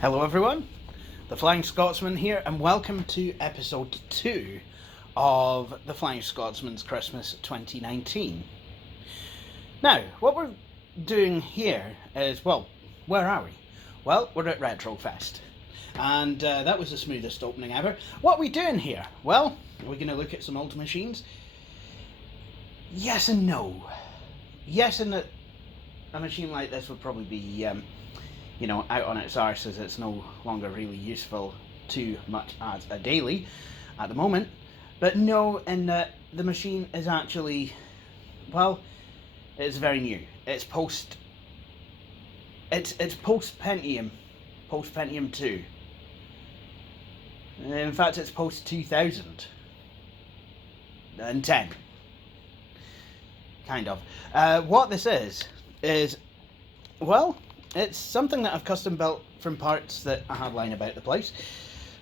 Hello everyone, the Flying Scotsman here, and welcome to episode 2 of the Flying Scotsman's Christmas 2019. Now, what we're doing here is, well, where are we? Well, we're at Retrofest, and that was the smoothest opening ever. What are we doing here? Well, we're going to look at some old machines. Yes and no. Yes, in that a machine like this would probably be out on its arse, as it's no longer really useful too much as a daily at the moment. But no, in that the machine is actually, well, it's very new. It's post Pentium, post Pentium 2. In fact, it's post 2010. Kind of. What this is, well, it's something that I've custom built from parts that I had lying about the place.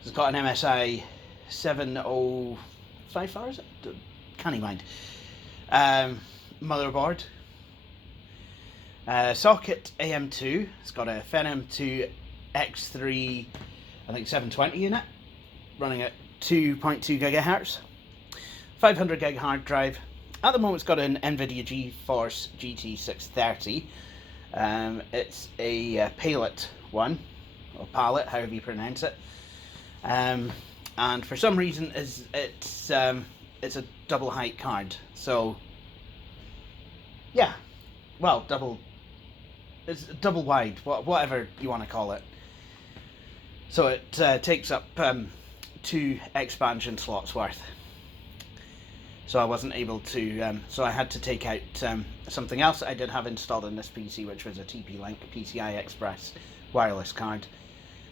It's got an MSI 7054, is it? Can't even mind. Motherboard. Socket AM2. It's got a Phenom II X3, I think 720 in it, running at 2.2 gigahertz. 500 gig hard drive. At the moment it's got an NVIDIA GeForce GT 630. It's a pallet one, or pallet, however you pronounce it, and for some reason it's a double height card. So yeah, well, it's double wide, whatever you want to call it. So it takes up 2 expansion slots worth. So I wasn't able to, so I had to take out something else that I did have installed in this PC, which was a TP-Link PCI Express wireless card.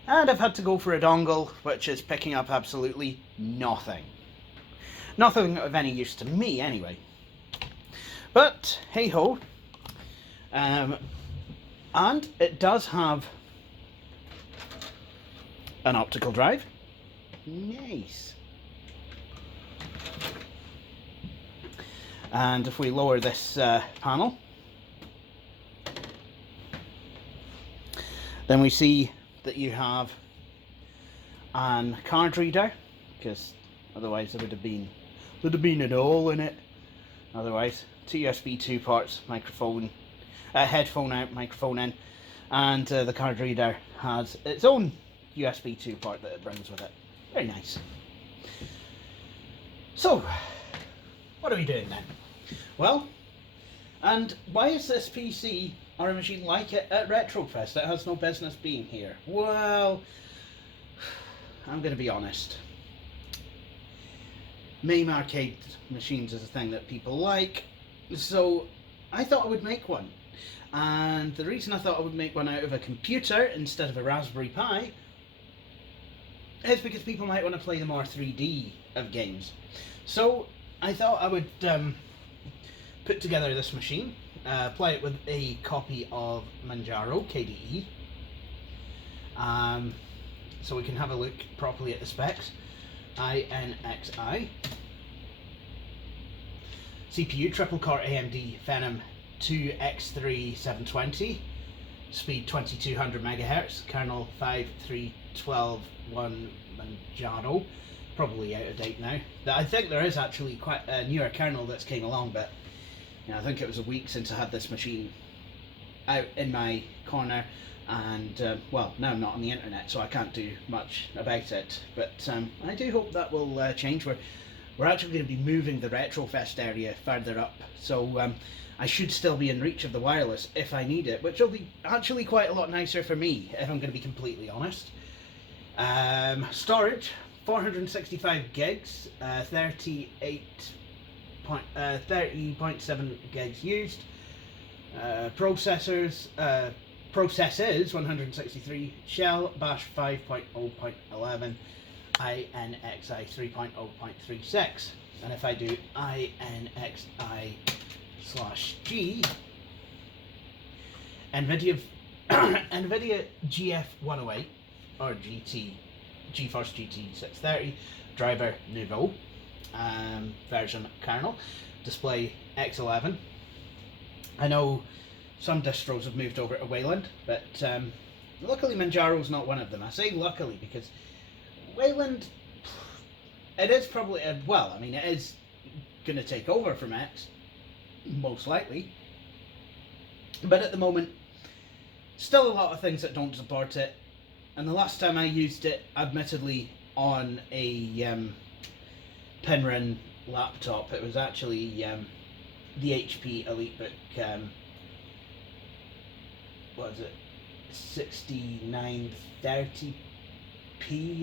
And I've had to go for a dongle, which is picking up absolutely nothing. Nothing of any use to me, anyway. But, hey-ho. And it does have an optical drive. Nice. And if we lower this panel, then we see that you have an card reader, because otherwise there would have been an hole in it. Otherwise, 2 USB 2 ports, microphone, headphone out, microphone in, and the card reader has its own USB 2 port that it brings with it. Very nice. So, what are we doing then? Well, and why is this PC or a machine like it at Retrofest? It has no business being here. Well, I'm going to be honest. MAME arcade machines is a thing that people like, so I thought I would make one. And the reason I thought I would make one out of a computer instead of a Raspberry Pi is because people might want to play the more 3D of games. So I thought I would put together this machine, play it with a copy of Manjaro KDE, so we can have a look properly at the specs. INXI CPU, triple core AMD Phenom II X3 720, speed 2200 MHz, kernel 5.3.12.1 Manjaro, probably out of date now. I think there is actually quite a newer kernel that's came along, but I think it was a week since I had this machine out in my corner, and well, now I'm not on the internet, so I can't do much about it. But I do hope that will change. We're actually going to be moving the Retrofest area further up, so I should still be in reach of the wireless if I need it, which will be actually quite a lot nicer for me, if I'm going to be completely honest. Storage, 465 gigs, 30.7 gigs used. Processes 163, Shell, Bash 5.0.11, INXI 3.0.36. And if I do INXI/G, NVIDIA GF108 or GeForce GT 630, driver Nouveau, version kernel, display X11. I know some distros have moved over to Wayland, but Luckily, Manjaro's not one of them. I say luckily because Wayland, it is probably, well, I mean, it is going to take over from X, most likely. But at the moment, still a lot of things that don't support it. And the last time I used it, admittedly, on a Penryn laptop, it was actually the HP EliteBook, what is it, 6930p,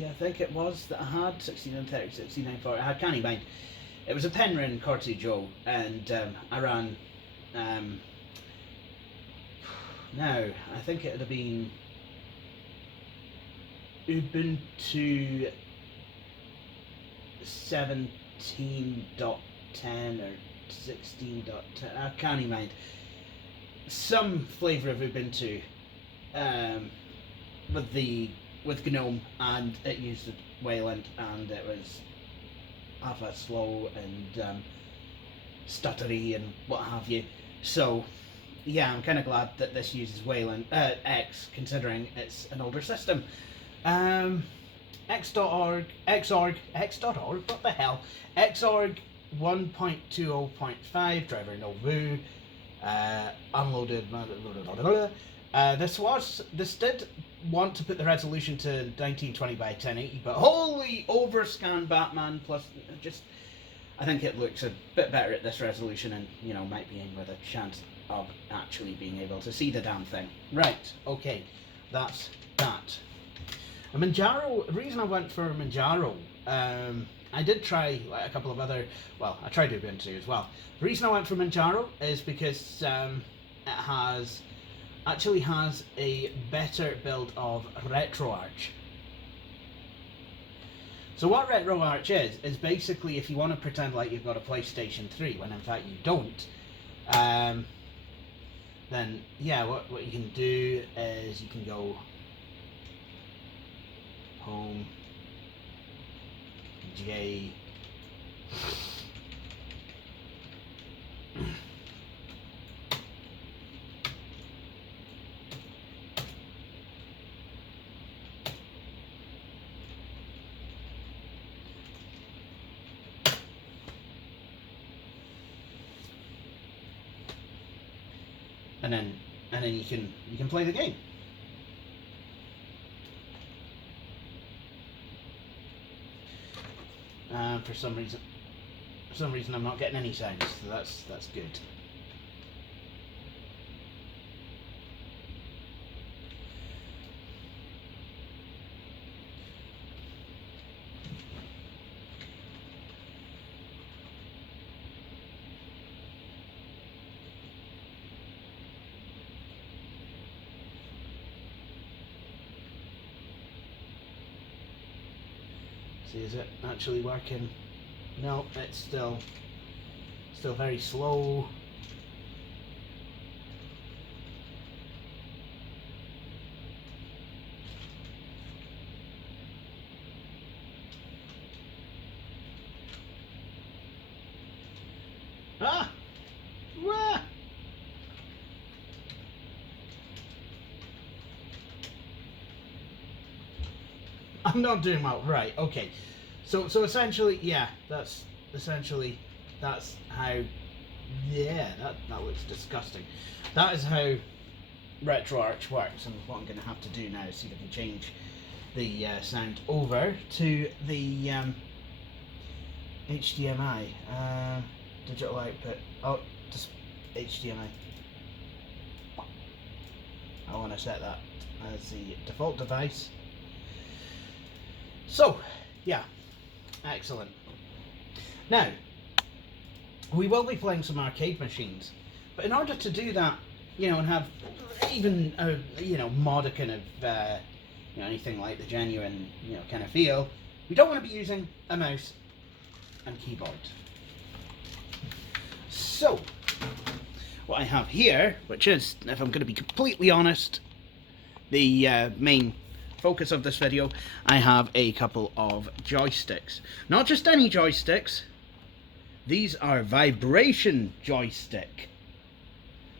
I think it was, that I had, 6930, 6940, I can't even mind. It was a Penryn Corte Joe, and I ran, now, I think it would have been Ubuntu 17.10 or 16.10, I can't even mind. Some flavour of Ubuntu with GNOME, and it used Wayland, and it was half a slow and stuttery and what have you. So yeah, I'm kind of glad that this uses Wayland X, considering it's an older system. X.org, what the hell? Xorg 1.20.5, driver no voo, unloaded. This did want to put the resolution to 1920 by 1080, but holy overscan Batman plus just, I think it looks a bit better at this resolution, and you know, might be in with a chance of actually being able to see the damn thing. Right, okay, that's that. A Manjaro, the reason I went for Manjaro, I did try like a couple of other, well, I tried Ubuntu as well. The reason I went for Manjaro is because it actually has a better build of RetroArch. So what RetroArch is basically if you want to pretend like you've got a PlayStation 3 when in fact you don't, then yeah, what you can do is you can go home, J, and then you can play the game. For some reason I'm not getting any sounds, so that's good. See, is it actually working? No, it's still very slow. Ah! Wah! I'm not doing well. Right, okay. So essentially, yeah, that's how, yeah, that looks disgusting. That is how RetroArch works, and what I'm going to have to do now is see if I can change the sound over to the HDMI, digital output, oh, just HDMI. I want to set that as the default device. So, yeah, excellent. Now, we will be playing some arcade machines, but in order to do that, you know, and have even a, you know, modicum of, you know, anything like the genuine, you know, kind of feel, we don't want to be using a mouse and keyboard. So, what I have here, which is, if I'm going to be completely honest, the main focus of this video, I have a couple of joysticks. Not just any joysticks, these are vibration joystick.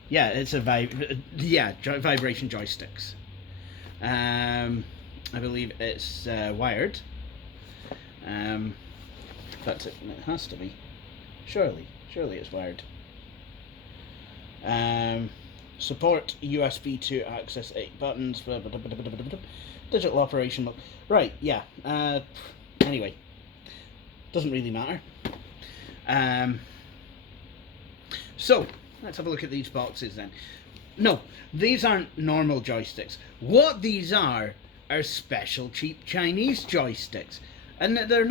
Yeah, it's a vibration joysticks. I believe it's wired, but it has to be. Surely it's wired. Support USB to access 8 buttons. Digital operation mode. Right, yeah. Anyway, doesn't really matter. So, let's have a look at these boxes then. No, these aren't normal joysticks. What these are special cheap Chinese joysticks. And they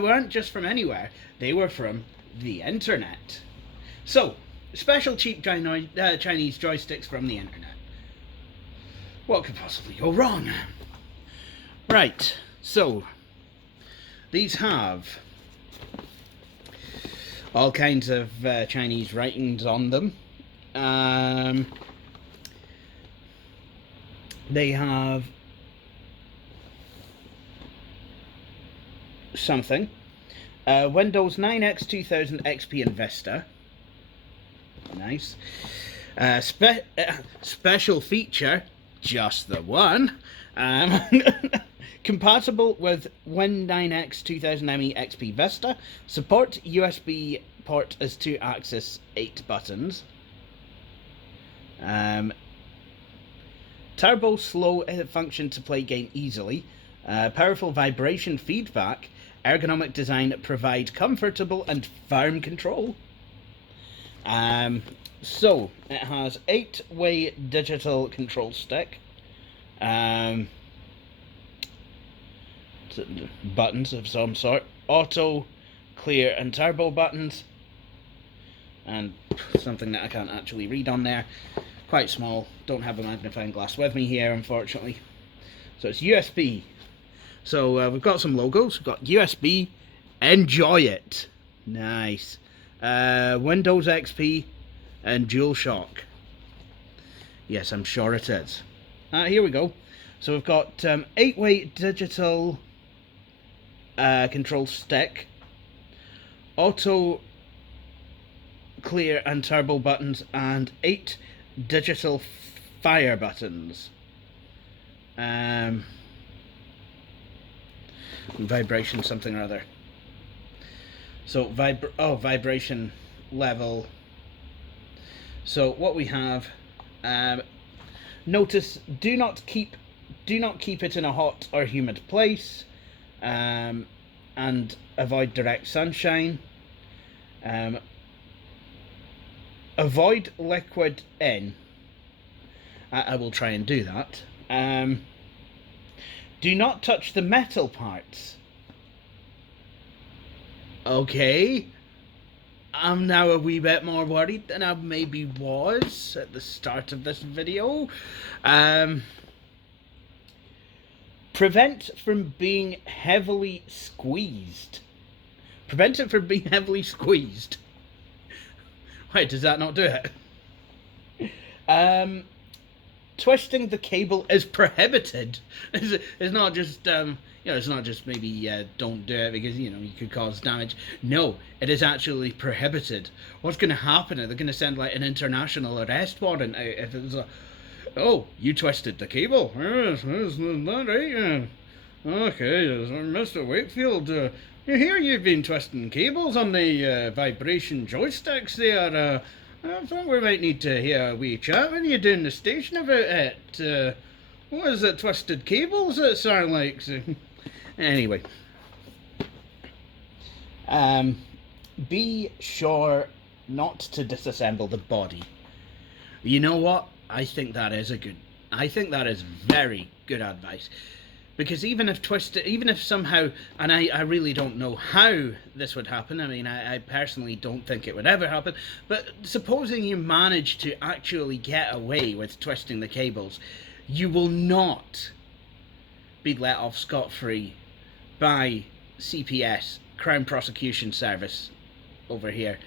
weren't just from anywhere. They were from the internet. So, special cheap Chinese joysticks from the internet. What could possibly go wrong? Right, so these have all kinds of Chinese writings on them. They have something. Windows 9X 2000 XP and Vista. Nice. Special feature, just the one. Compatible with Win 9X 2000 ME XP Vista. Support USB port as 2 axis 8 buttons. Turbo slow function to play game easily. Powerful vibration feedback. Ergonomic design provide comfortable and firm control. So it has 8-way digital control stick. Buttons of some sort. Auto, clear and turbo buttons. And something that I can't actually read on there. Quite small. Don't have a magnifying glass with me here, unfortunately. So it's USB. So we've got some logos. We've got USB. Enjoy it. Nice. Windows XP and DualShock. Yes, I'm sure it is. Here we go. So we've got 8-way digital control stick, auto, clear and turbo buttons, and 8 digital fire buttons. Vibration something or other. So vibration level. So what we have, notice do not keep it in a hot or humid place, and avoid direct sunshine. Avoid liquid in. I will try and do that. Do not touch the metal parts. Okay. I'm now a wee bit more worried than I maybe was at the start of this video. Prevent from being heavily squeezed. Prevent it from being heavily squeezed. Wait, does that not do it? Twisting the cable is prohibited. It's not just it's not just maybe don't do it because you could cause damage. No, it is actually prohibited. What's going to happen? Are they going to send like an international arrest warrant out if it's oh, you twisted the cable? Yes, isn't that right? Okay, Mr. Wakefield. You hear you've been twisting cables on the vibration joysticks there. I thought we might need to hear a wee chat when you're doing the station about it. What is it, twisted cables it sound like? Anyway. Be sure not to disassemble the body. You know what? I think that is very good advice. Because even if somehow, and I really don't know how this would happen, I mean, I personally don't think it would ever happen, but supposing you manage to actually get away with twisting the cables, you will not be let off scot-free by CPS, Crown Prosecution Service, over here,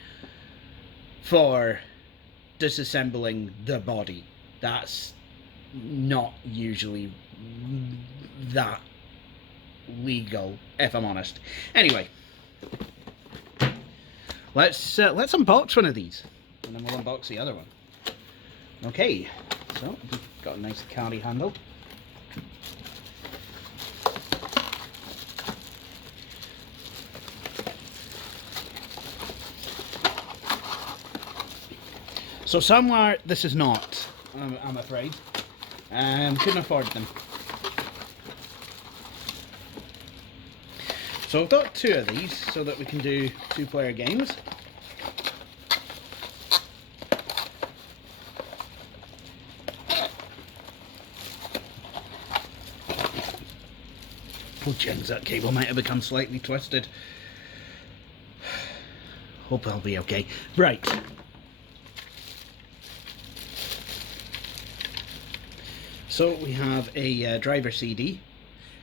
for disassembling the body. That's not usually that legal, if I'm honest. Anyway, let's unbox one of these, and then we'll unbox the other one. Okay, so we've got a nice carry handle. So somewhere this is not, I'm afraid. Couldn't afford them. So I've got two of these so that we can do two-player games. Oh jings, that cable might have become slightly twisted. Hope I'll be okay. Right. So we have a driver CD.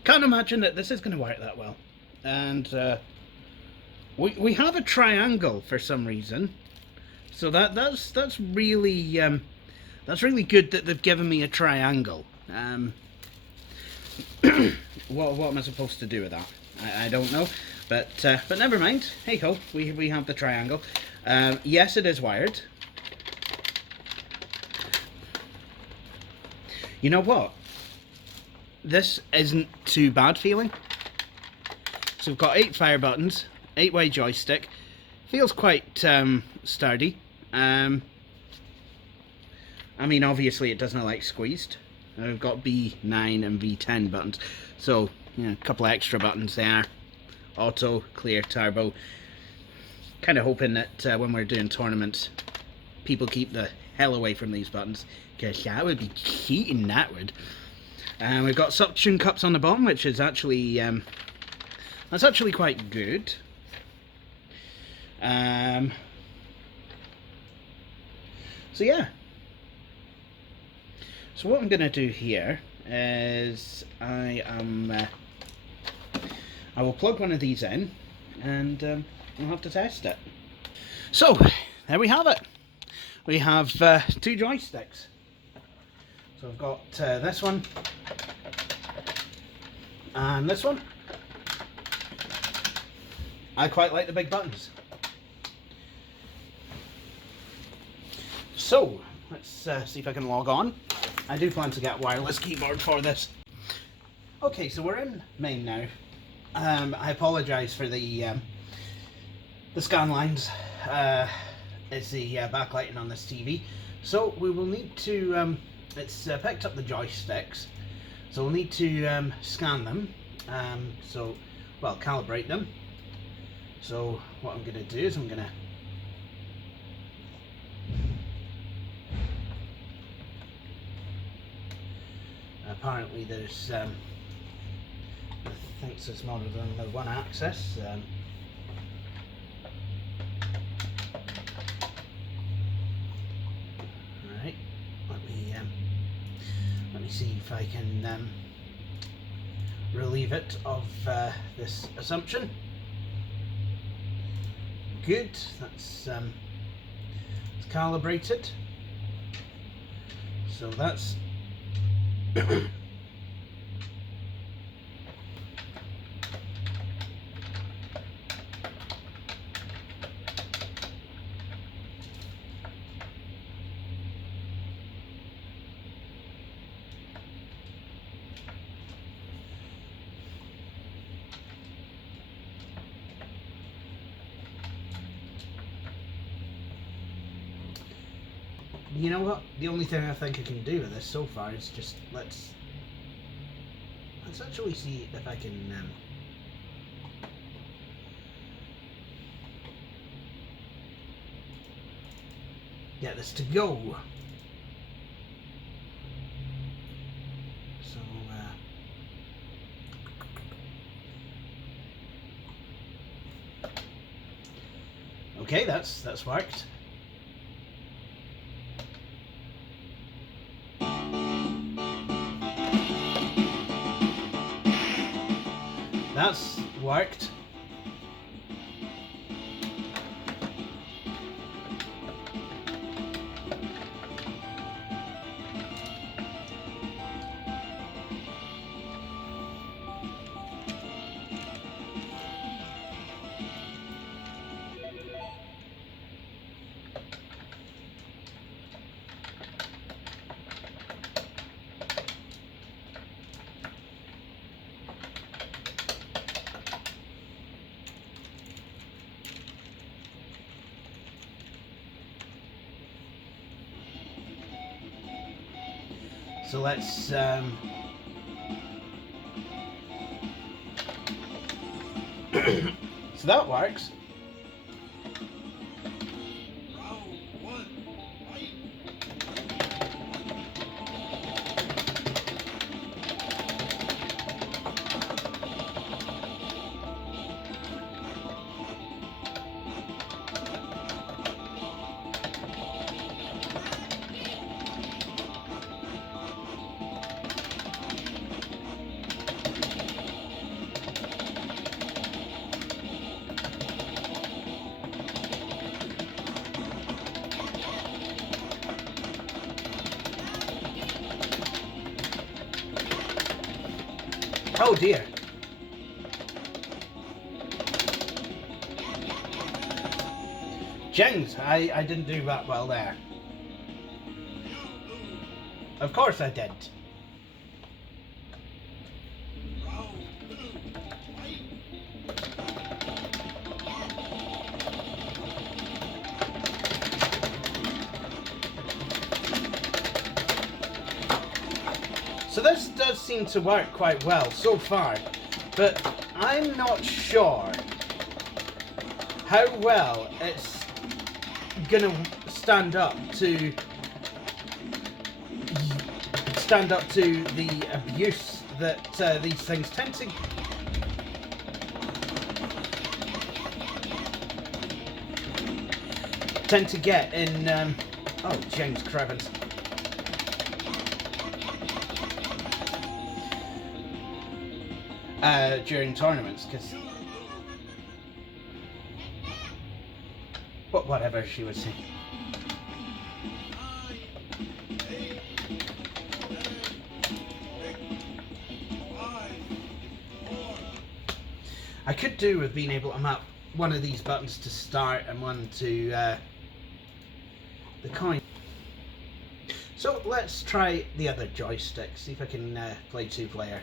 Can't imagine that this is going to work that well. And we have a triangle for some reason. So that's really good that they've given me a triangle. What am I supposed to do with that? I don't know. But never mind. Hey ho, we have the triangle. Yes, it is wired. You know what? This isn't too bad feeling. So we've got 8 fire buttons, 8-way joystick. Feels quite sturdy. I mean, obviously it doesn't like squeezed. We've got B9 and V10 buttons. So, you know, a couple of extra buttons there. Auto, clear, turbo. Kind of hoping that when we're doing tournaments, people keep the hell away from these buttons. Because that would be cheating, that would. We've got suction cups on the bottom, which is actually... that's actually quite good. So yeah. So what I'm going to do here is I will plug one of these in and we'll have to test it. So there we have it. We have 2 joysticks. So I've got this one and this one. I quite like the big buttons. So let's see if I can log on. I do plan to get a wireless keyboard for this. Okay, so we're in main now. I apologise for the scan lines. It's the backlighting on this TV. So we will need to, it's picked up the joysticks, so we'll need to scan them, well, calibrate them. So what I'm going to do is I'm going to apparently there's I think it's more than the one axis. Right, let me see if I can relieve it of this assumption. Good, that's it's calibrated. So that's you know what? The only thing I think I can do with this so far is just let's actually see if I can get this to go. So okay, that's worked. That's worked. So let's so that works. Oh dear. Jings, I didn't do that well there. Of course I did. So this does seem to work quite well so far, but I'm not sure how well it's gonna stand up to the abuse that these things tend to get in oh James Crevens. During tournaments, because whatever she was saying. I could do with being able to map one of these buttons to start and one to the coin. So let's try the other joystick, see if I can play 2-player.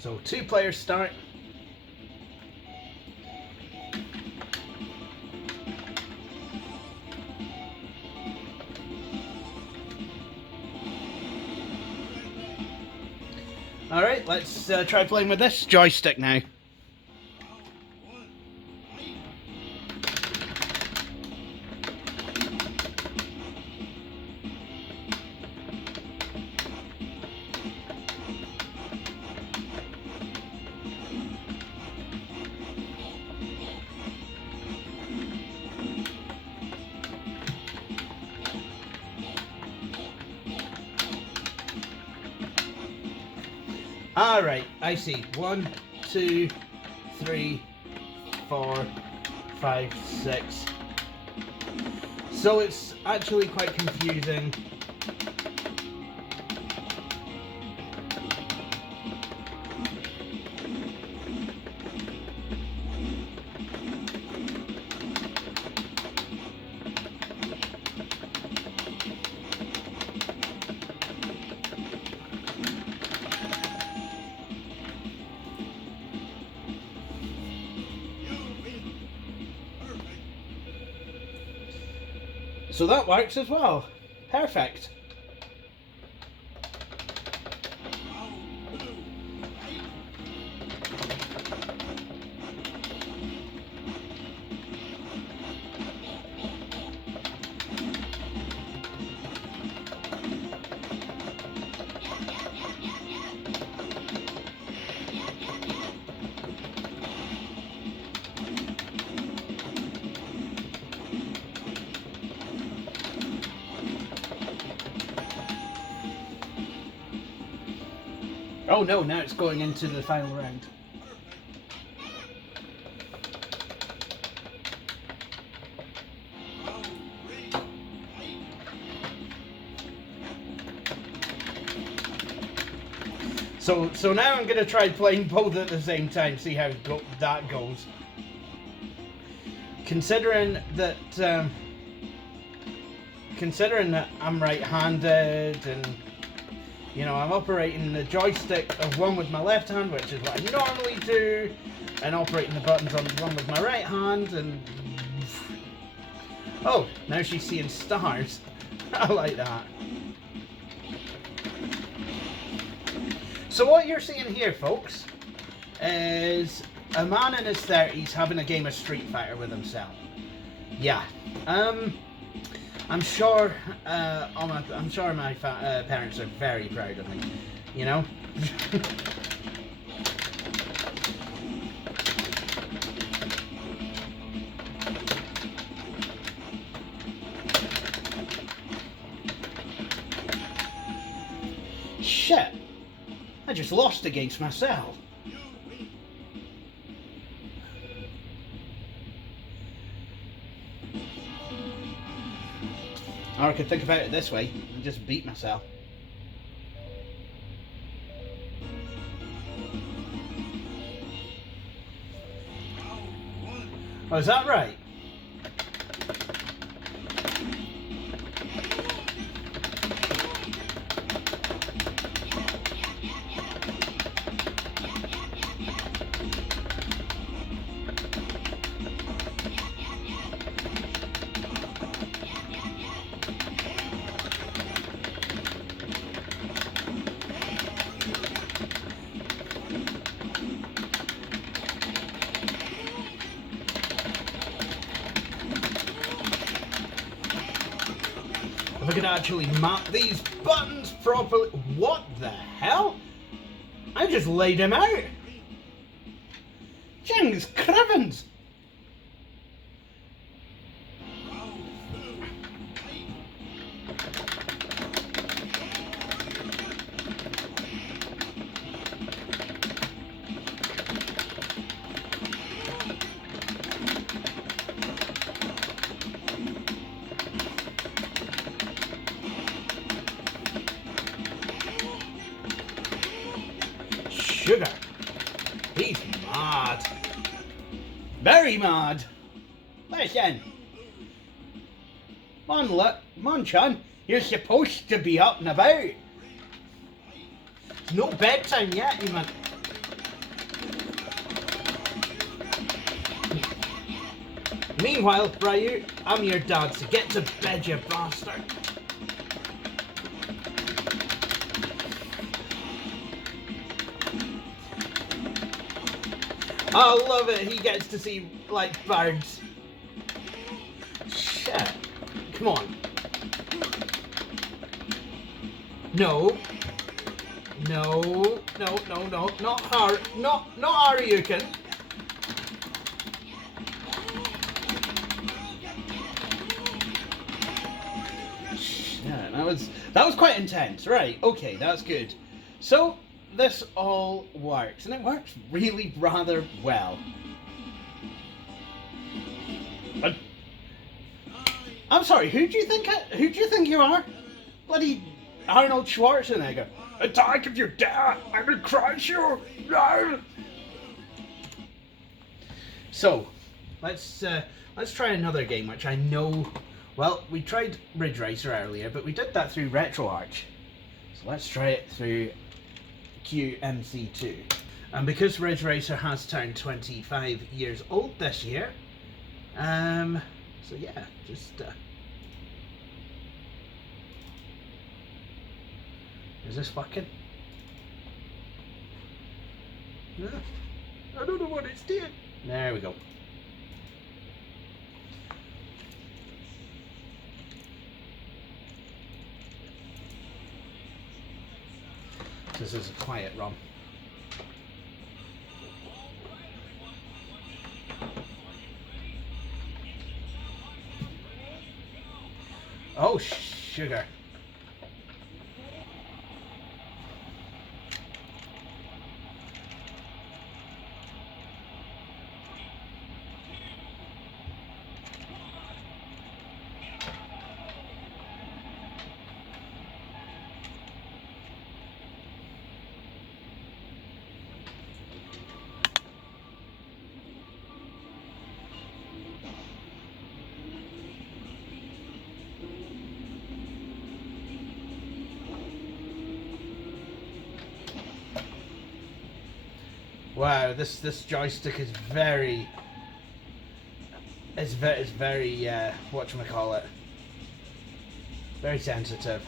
So 2-player start. Alright, let's try playing with this joystick now. Alright, I see. 1, 2, 3, 4, 5, 6. So it's actually quite confusing. So that works as well. Perfect. Oh no, now it's going into the final round. So now I'm gonna try playing both at the same time, see how that goes. Considering that I'm right-handed, and you know, I'm operating the joystick of one with my left hand, which is what I normally do, and operating the buttons on one with my right hand, and oh, now she's seeing stars. I like that. So what you're seeing here, folks, is a man in his 30s having a game of Street Fighter with himself. Yeah. I'm sure my parents are very proud of me. You know. Shit! I just lost against myself. Or I could think about it this way and just beat myself. Oh, is that right? If I could actually map these buttons properly. What the hell? I just laid him out. James Crivens. Sugar. He's mad. Very mad. Listen. Come on, Chun. You're supposed to be up and about. It's not bedtime yet, you man. Meanwhile, Ryu, I'm your dad, so get to bed, you bastard. I love it, he gets to see, like, birds. Shit. Come on. No. No. No, no, no. Not her. Not Haryukin. Shit, that was quite intense. Right, okay, that's good. So, this all works, and it works really rather well. I'm sorry, who do you think you are? Bloody Arnold Schwarzenegger. Attack if you dare! I will crush you! No! So, let's try another game which I know. Well, we tried Ridge Racer earlier, but we did that through RetroArch. So let's try it through QMC2. And because Ridge Racer has turned 25 years old this year, so yeah, just is this working? No, I don't know what it's doing. There we go. This is a quiet run. Oh, sugar. Wow, this joystick is very whatchamacallit, very sensitive.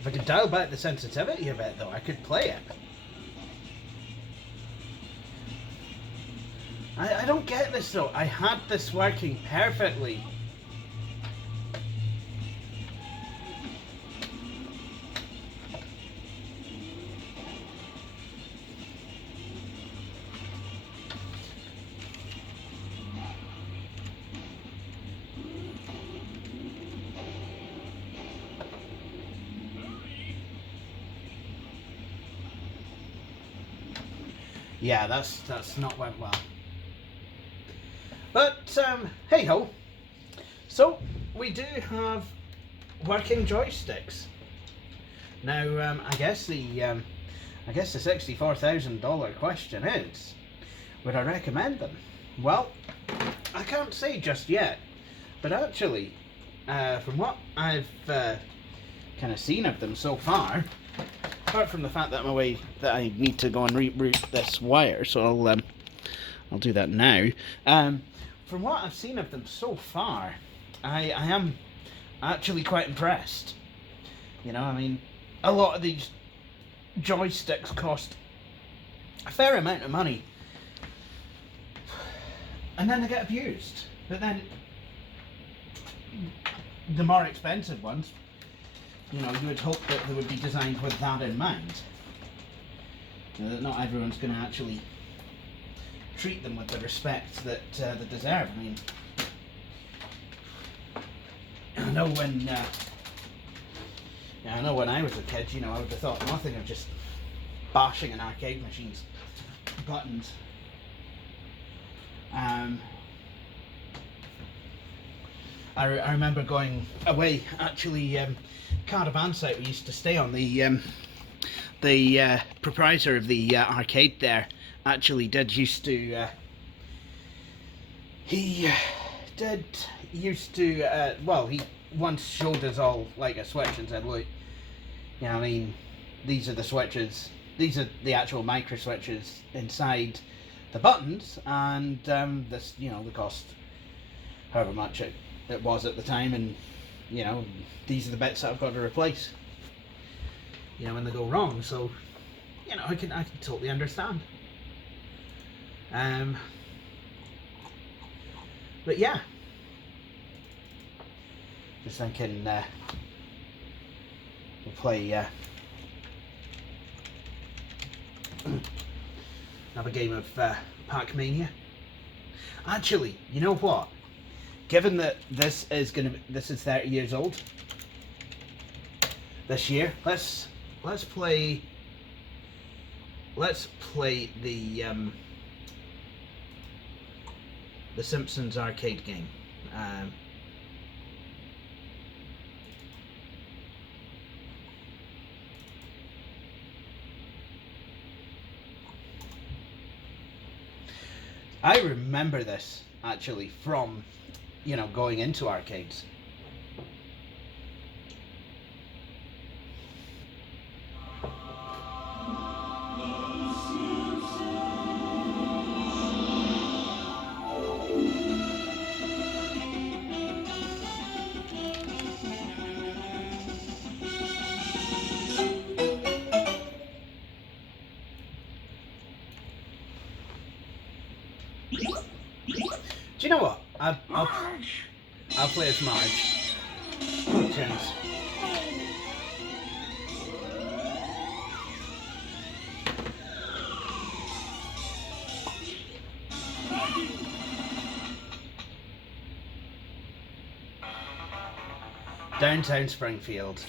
If I could dial back the sensitivity a bit though, I could play it. I don't get this though. I had this working perfectly. Yeah, that's not went well. But hey ho. So we do have working joysticks. Now I guess the $64,000 question is, would I recommend them? Well, I can't say just yet, but actually, from what I've kind of seen of them so far, apart from the fact that that I need to go and reroute this wire, so I'll do that now. From what I've seen of them so far, I am actually quite impressed. You know, I mean, a lot of these joysticks cost a fair amount of money, and then they get abused. But then the more expensive ones, you know, you would hope that they would be designed with that in mind. You know, that not everyone's going to actually treat them with the respect that they deserve. I mean, I know when I was a kid, you know, I would have thought nothing of just bashing an arcade machine's buttons. I remember going away, actually, Caravan site we used to stay on, the proprietor of the arcade there actually did used to, he once showed us all like a switch and said, look, you know, I mean, these are the switches, these are the actual micro switches inside the buttons, and this, you know, the cost however much it was at the time, and you know, these are the bits that I've got to replace, you know, when they go wrong. So, you know, I can totally understand. But yeah, just thinking we'll play have a game of Pac-Mania. Actually, you know what? Given that this is 30 years old this year, let's play the Simpsons arcade game. I remember this actually from, you know, going into arcades. Do you know what? I'll play as Marge. Oh, chance. Downtown Springfield.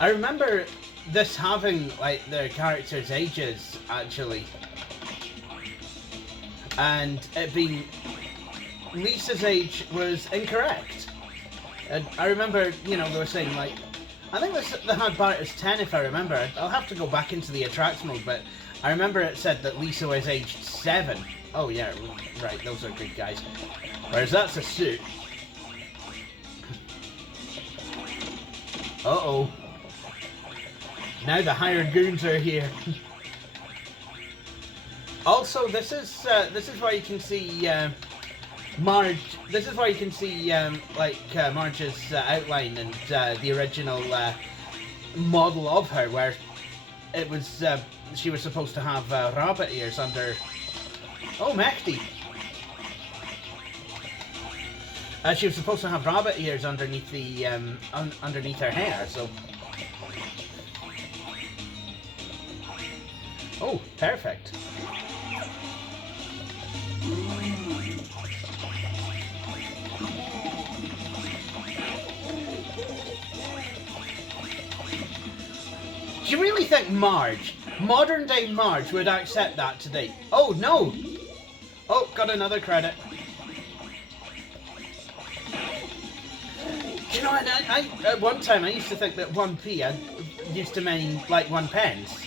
I remember this having like their characters' ages actually. and it being Lisa's age was incorrect. And I remember, you know, they were saying like, I think they had Bart as 10 if I remember. I'll have to go back into the attracts mode, but I remember it said that Lisa was aged 7. Oh yeah, right, those are good guys. Whereas that's a suit. Uh-oh. Now the hired goons are here. Also, this is where you can see Marge. This is where you can see Marge's outline and the original model of her, where it was she was supposed to have rabbit ears under. Oh, Mehdi. She was supposed to have rabbit ears underneath the underneath her hair. So. Oh, perfect. Do you really think Marge, modern day Marge, would accept that today? Oh no! Oh, got another credit. Do you know, I at one time I used to think that 1p used to mean like 1 pence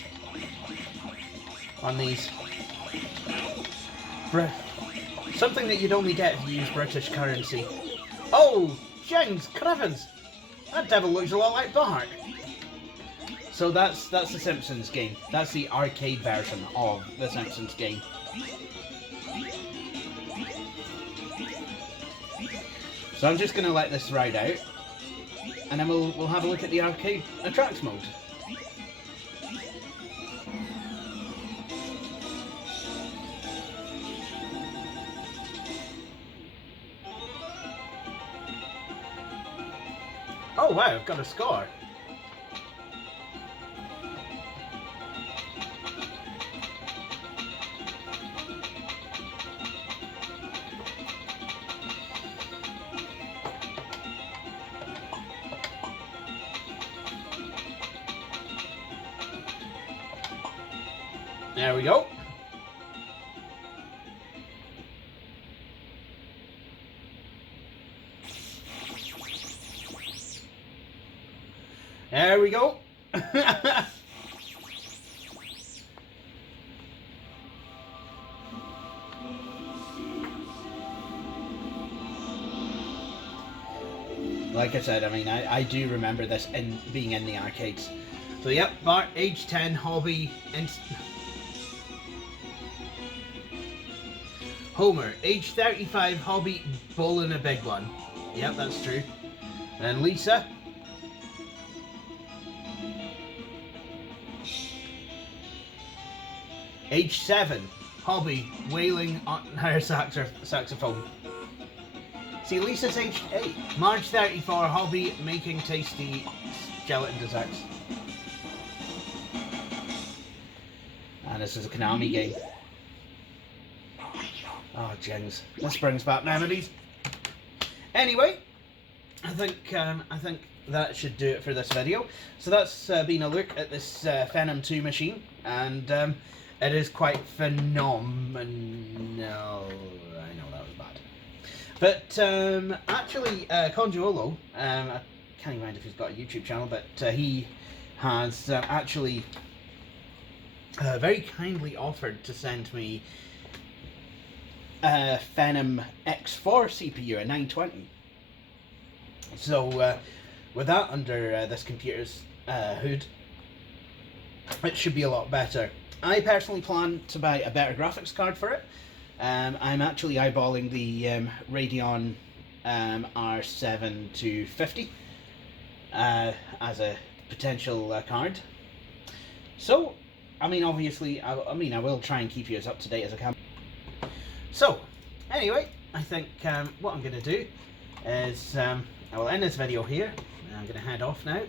on these. Something that you'd only get if you use British currency. Oh, Jings, Crivens! That devil looks a lot like Bart. So that's the Simpsons game. That's the arcade version of the Simpsons game. So I'm just going to let this ride out, and then we'll have a look at the arcade attracts mode. Oh wow, I've got a score. There we go. There we go. Like I said, I mean, I do remember this being in the arcades. So yep, Bart, age 10, hobby, Homer, age 35, hobby, bowling a big one. Yep, that's true. And Lisa, age 7, hobby, wailing on her saxophone. See, Lisa's aged 8. Marge 34, hobby, making tasty gelatin desserts. And this is a Konami game. Oh, Jings. This brings back memories. Anyway, I think that should do it for this video. So that's been a look at this Phenom II machine, and it is quite phenomenal. I know that was bad. But actually, Conjuolo, I can't even mind if he's got a YouTube channel, but he has actually very kindly offered to send me a Phenom X4 CPU, a 920. So with that under this computer's hood, it should be a lot better. I personally plan to buy a better graphics card for it. I'm actually eyeballing the Radeon R7 250 as a potential card. So, I mean, obviously, I will try and keep you as up to date as I can. So, anyway, I think what I'm going to do is I will end this video here. I'm going to head off now,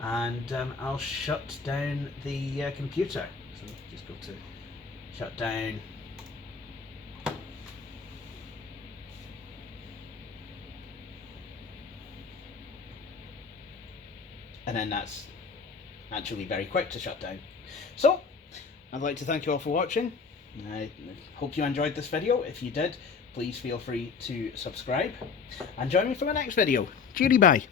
and I'll shut down the computer. So just go to shut down. And then that's actually very quick to shut down. So, I'd like to thank you all for watching. I hope you enjoyed this video. If you did, please feel free to subscribe and join me for the next video. Cheery bye.